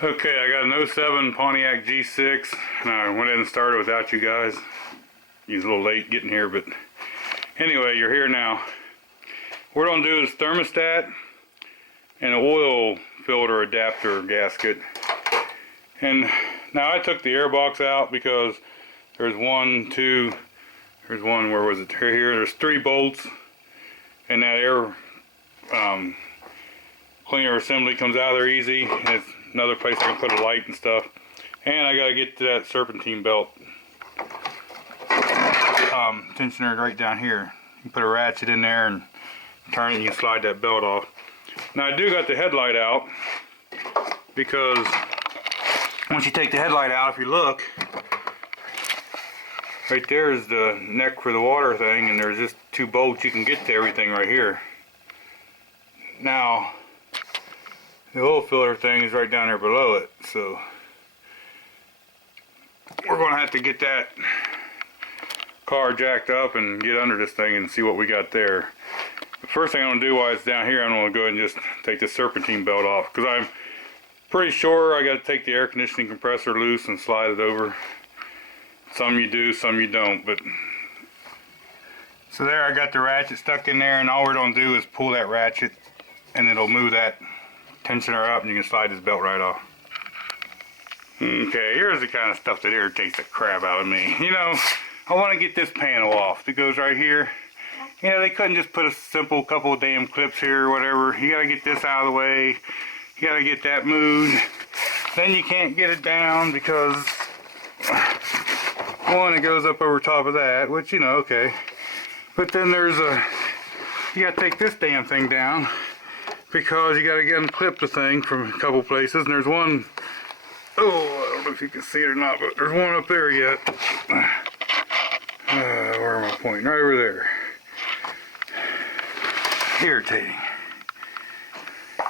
Okay, I got an '07 Pontiac G6, and I went in and started without you guys. You was a little late getting here, but anyway, you're here now. What we're going to do is thermostat and an oil filter adapter gasket. And now I took the air box out because there's there's one, where was it? Here, there's 3 bolts, and that air cleaner assembly comes out there easy. And it's another place I can put a light and stuff. And I gotta get to that serpentine belt tensioner right down here. You put a ratchet in there and turn it, and you can slide that belt off. Now I do got the headlight out, because once you take the headlight out, if you look, right there is the neck for the water thing, and there's just 2 bolts. You can get to everything right here. Now the oil filter thing is right down there below it, so we're going to have to get that car jacked up and get under this thing and see what we got there. The first thing I'm going to do while it's down here, I'm going to go ahead and just take the serpentine belt off, because I'm pretty sure I got to take the air conditioning compressor loose and slide it over. Some you do, some you don't, but so there, I got the ratchet stuck in there, and all we're going to do is pull that ratchet and it'll move that tensioner up, and you can slide this belt right off. Okay, here's the kind of stuff that irritates the crap out of me. You know, I want to get this panel off that goes right here. You know, they couldn't just put a simple couple of damn clips here or whatever. You got to get this out of the way. You got to get that moved. Then you can't get it down because, one, it goes up over top of that, which, you know, okay. But then there's you got to take this damn thing down, because you got to unclip the thing from a couple places. And there's one, I don't know if you can see it or not, but there's one up there yet. Where am I pointing? Right over there. Irritating.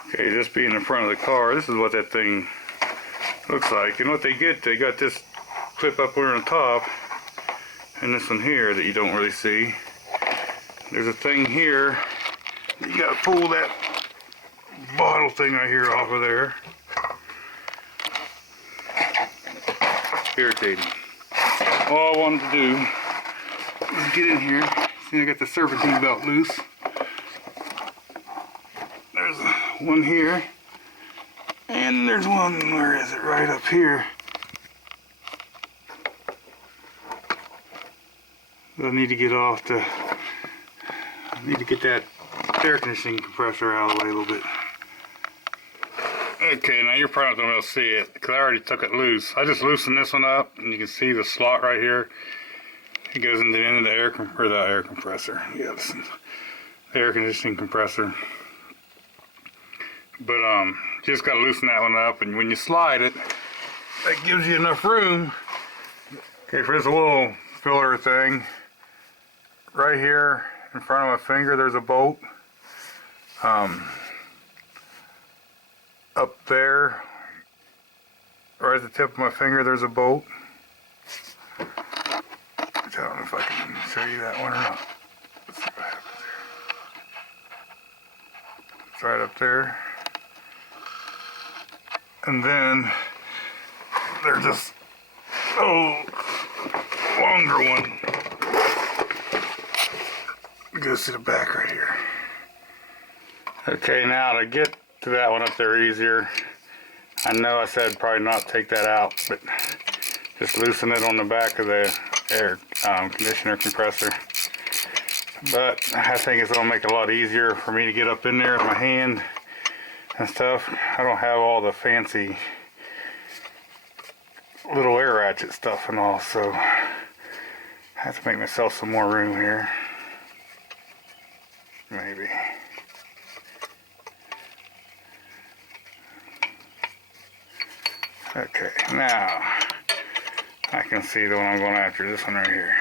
Okay, just being in front of the car, this is what that thing looks like. And what they got this clip up there on top, and this one here that you don't really see. There's a thing here, you got to pull that bottle thing right here off of there. Irritating. All I wanted to do was get in here. See, I got the serpentine belt loose. There's one here, and there's one, where is it, right up here. I need to get off I need to get that air conditioning compressor out of the way a little bit. Okay, now you're probably not going to be able to see it, because I already took it loose. I just loosened this one up, and you can see the slot right here. It goes into the end of the air compressor. Yeah, listen, the air conditioning compressor. But just got to loosen that one up, and when you slide it, that gives you enough room. Okay, for this little filler thing, right here in front of my finger, there's a bolt. Up there, right at the tip of my finger, there's a bolt. I don't know if I can show you that one or not. Let's see what happens here. It's right up there. And then there's this longer one. It goes to the back right here. Okay, now to get to that one up there easier, I know I said probably not take that out, but just loosen it on the back of the air conditioner compressor. But I think it's going to make it a lot easier for me to get up in there with my hand and stuff. I don't have all the fancy little air ratchet stuff and all, so I have to make myself some more room here. Maybe. Okay, now I can see the one I'm going after, this one right here.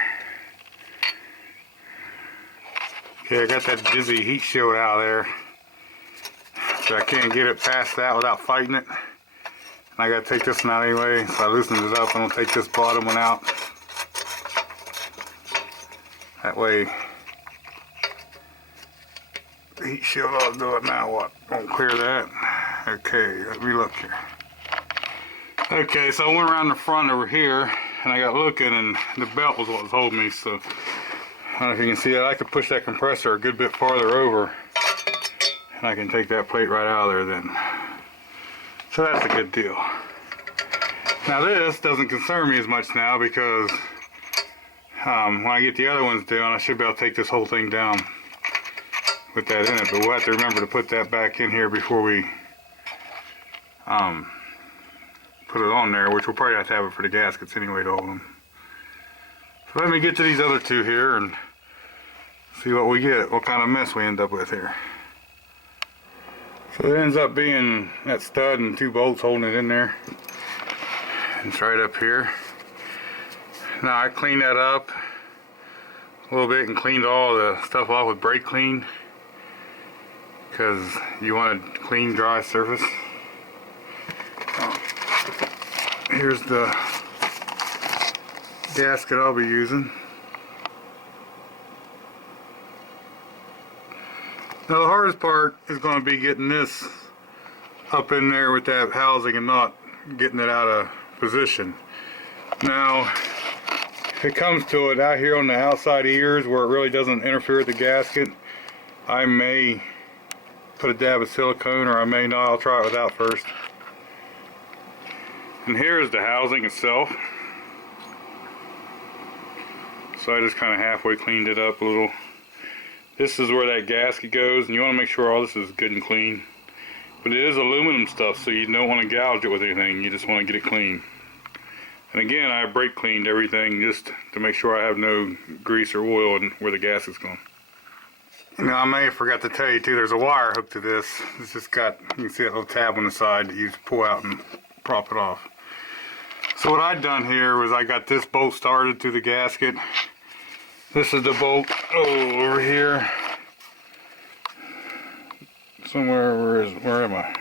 Okay, I got that dizzy heat shield out of there, so I can't get it past that without fighting it. And I got to take this one out anyway, so I loosened it up, and I'll take this bottom one out. That way, the heat shield ought to do it now. What? Won't clear that. Okay, let me look here. Okay, so I went around the front over here and I got looking, and the belt was what was holding me. So I don't know if you can see that. I could push that compressor a good bit farther over and I can take that plate right out of there then. So that's a good deal. Now this doesn't concern me as much now because when I get the other ones down, I should be able to take this whole thing down with that in it. But we'll have to remember to put that back in here before we put it on there, which we'll probably have to have it for the gaskets anyway to hold them. So let me get to these other two here and see what we get, what kind of mess we end up with here. So it ends up being that stud and 2 bolts holding it in there. And it's right up here. Now I cleaned that up a little bit and cleaned all the stuff off with brake clean, because you want a clean, dry surface. Here's the gasket I'll be using. Now the hardest part is going to be getting this up in there with that housing and not getting it out of position. Now if it comes to it out here on the outside ears where it really doesn't interfere with the gasket, I may put a dab of silicone, or I may not. I'll try it without first. And here is the housing itself. So I just kind of halfway cleaned it up a little. This is where that gasket goes, and you want to make sure all this is good and clean. But it is aluminum stuff, so you don't want to gouge it with anything. You just want to get it clean. And again, I brake cleaned everything just to make sure I have no grease or oil in where the gasket's going. Now I may have forgot to tell you too, there's a wire hooked to this. It's just got, you can see that little tab on the side that you just pull out and prop it off. So what I'd done here was I got this bolt started through the gasket. This is the bolt over here. Somewhere, where am I?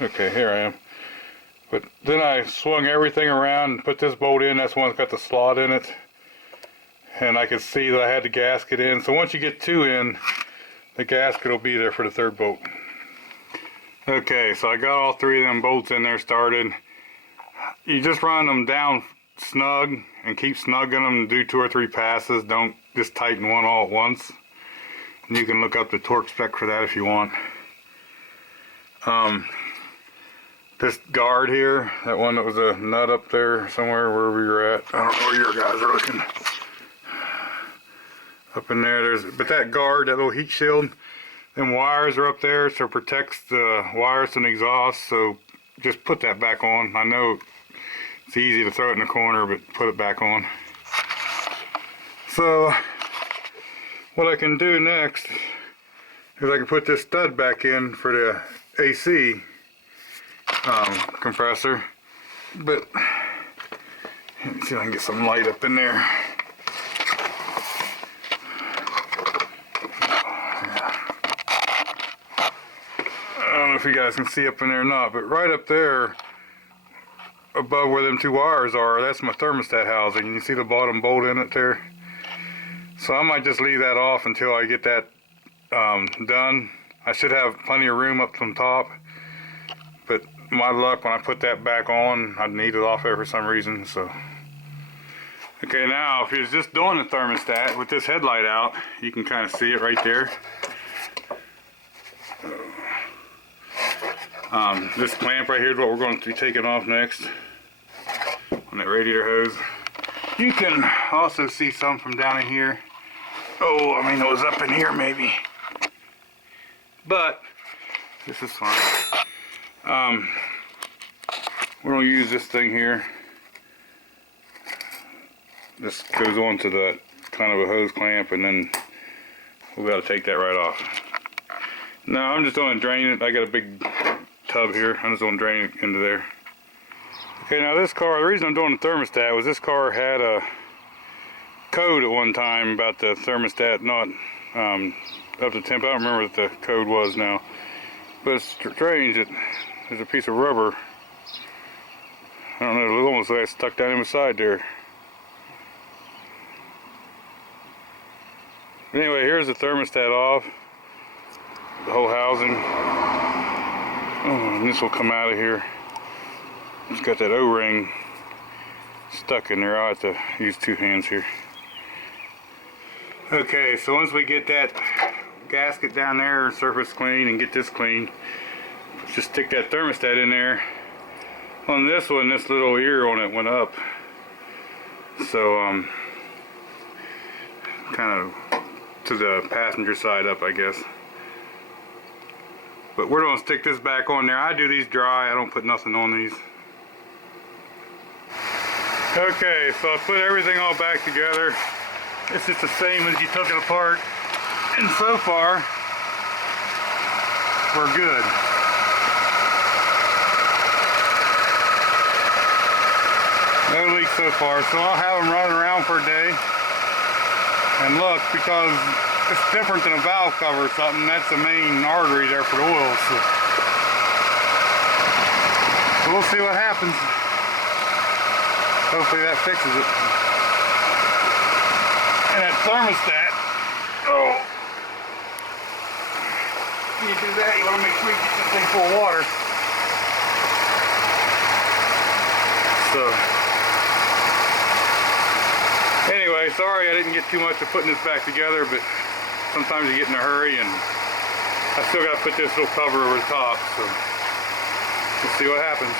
Okay, here I am. But then I swung everything around and put this bolt in. That's the one that's got the slot in it. And I could see that I had the gasket in. So once you get 2 in, the gasket will be there for the 3rd bolt. Okay, so I got all 3 of them bolts in there started. You just run them down snug and keep snugging them. Do 2 or 3 passes. Don't just tighten one all at once. And you can look up the torque spec for that if you want. This guard here, that one that was a nut up there somewhere where we were at. I don't know where your guys are looking. Up in there, but that guard, that little heat shield, them wires are up there, so it protects the wires from the exhaust. So just put that back on. I know it's easy to throw it in the corner, but put it back on. So what I can do next is I can put this stud back in for the AC compressor. But let me see if I can get some light up in there. I don't know if you guys can see up in there or not, but right up there above where them 2 wires are, that's my thermostat housing. You can see the bottom bolt in it there. So I might just leave that off until I get that done. I should have plenty of room up from top, but my luck, when I put that back on, I'd need it off there for some reason. So okay, now if you're just doing the thermostat with this headlight out, you can kind of see it right there. This clamp right here is what we're going to be taking off next on that radiator hose. You can also see some from down in here. Oh, I mean it was up in here maybe. But this is fine. We're going to use this thing here. This goes on to the kind of a hose clamp, and then we've got to take that right off. Now I'm just going to drain it. I got a big tub here. I'm just going to drain it into there. Okay, now this car, the reason I'm doing the thermostat was this car had a code at one time about the thermostat not up to temp. I don't remember what the code was now. But it's strange that there's a piece of rubber. I don't know, it almost like it's stuck down in the side there. Anyway, here's the thermostat off. The whole housing. Oh, and this will come out of here. It's got that O-ring stuck in there. I'll have to use two hands here. Okay, so once we get that gasket down there, surface clean, and get this clean, just stick that thermostat in there. On this one, this little ear on it went up, so kind of to the passenger side up, I guess. But we're gonna stick this back on there. I do these dry, I don't put nothing on these. Okay, so I put everything all back together. It's just the same as you took it apart, and so far we're good. No leaks so far, so I'll have them running around for a day. And look, because it's different than a valve cover or something, that's the main artery there for the oil. So we'll see what happens. Hopefully that fixes it. And that thermostat, oh, when you do that, you want to make sure you get this thing full of water. So, anyway, sorry I didn't get too much of putting this back together, but sometimes you get in a hurry, and I still got to put this little cover over the top, so we'll see what happens.